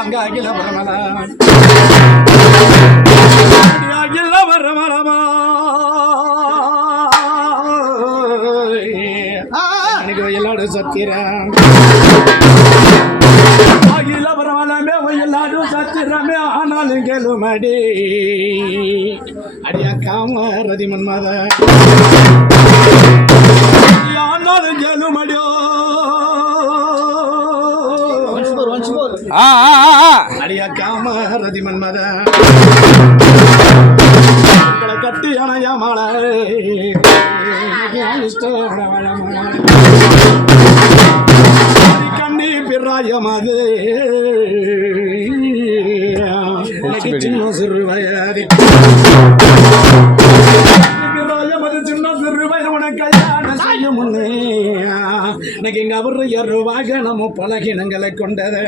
அங்க அகில வரமலா அகில வரமலமா எனக்கு எல்லாடு சத்திரம் அகில வரமலமே எல்லாடு சத்திரமே ஆனாலும் கேளுமடி அடியா காமரதி மன்மத ஆனாலும் கேளுமடியோ அடியா காமரதி மன்மத கட்டி அணையா மாலை கண்ணி பிராயமாது சின்ன சிறு வயது பிராயமது சின்ன சிறு வயது உனக்கு கல்யாணம் செய்ய முன்னே எனக்கு இங்க அவரு எருவாக நம்ம பலகினங்களை கொண்டது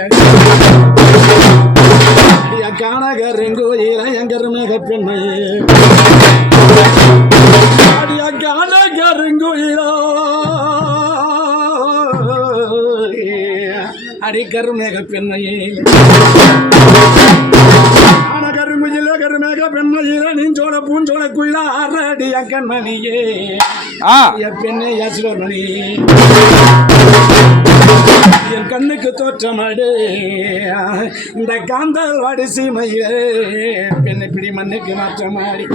காணகருங்கோயில எங்கரு மிக பெண்ணை காணகருங்கோயிலோ அடிக்கரு மேக பெண்ணையே காணகருங்குயில கருமேக பெண்மையில நீஞ்சோட பூஞ்சோட குயிலா அடிய கண்மணியே பெண்ணே யசுவர்மணி என் கண்ணுக்கு தோற்றமாடு இந்த காந்தல் வாடி சீமையே பெண்ணை பிடி மண்ணுக்கு மாற்றமாடி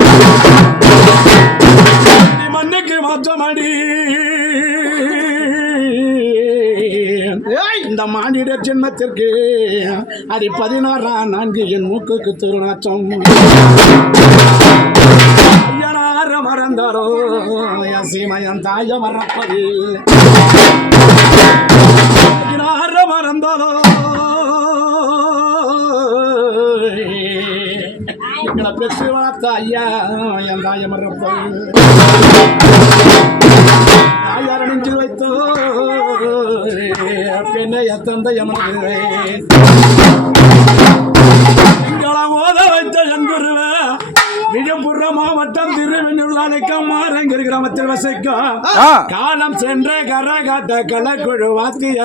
மண்ணுக்கு மாற்றமாடி இந்த மானிட ஜென்மத்திற்கு அது 16ஆம் நான்கு என் மூக்குக்கு திருநாற்றம் ஐயனார மறந்தாரோ என் சீமையன் தாய மறப்பது மறந்தாலோ எங்களை பெற்று வளர்த்த ஐயா என் தாய மறப்பது தாயார நெஞ்சில் வைத்தோ பெண்ணை எத்தந்த எமனே எங்களை மோத வைத்த என் குருவ விழுப்புரம் மாவட்டம் திருவெண்ணுள்ளாலைக்கம்மாரங்கிற கிராமத்தில் வசிக்கும் காலம் சென்ற கரகாட்ட கலக்குழு வாத்திய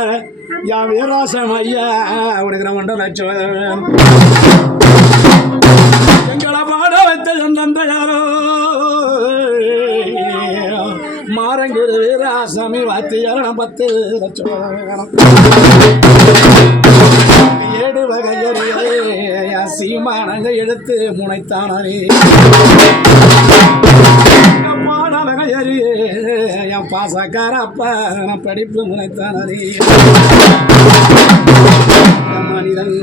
யா வீராசம் ஐயா உனக்கு மண்டல எங்களை பாட வைத்த என் தந்தையாரோ மாரங்கிற வீராசாமி வாத்தியாரம் 10 லட்சம் ஏடு வகையறிய சீமானங்க எடுத்து முனைத்தானே பாடவகையறிய என் பாசக்காரப்ப படிப்பு முனைத்தானே மனிதன்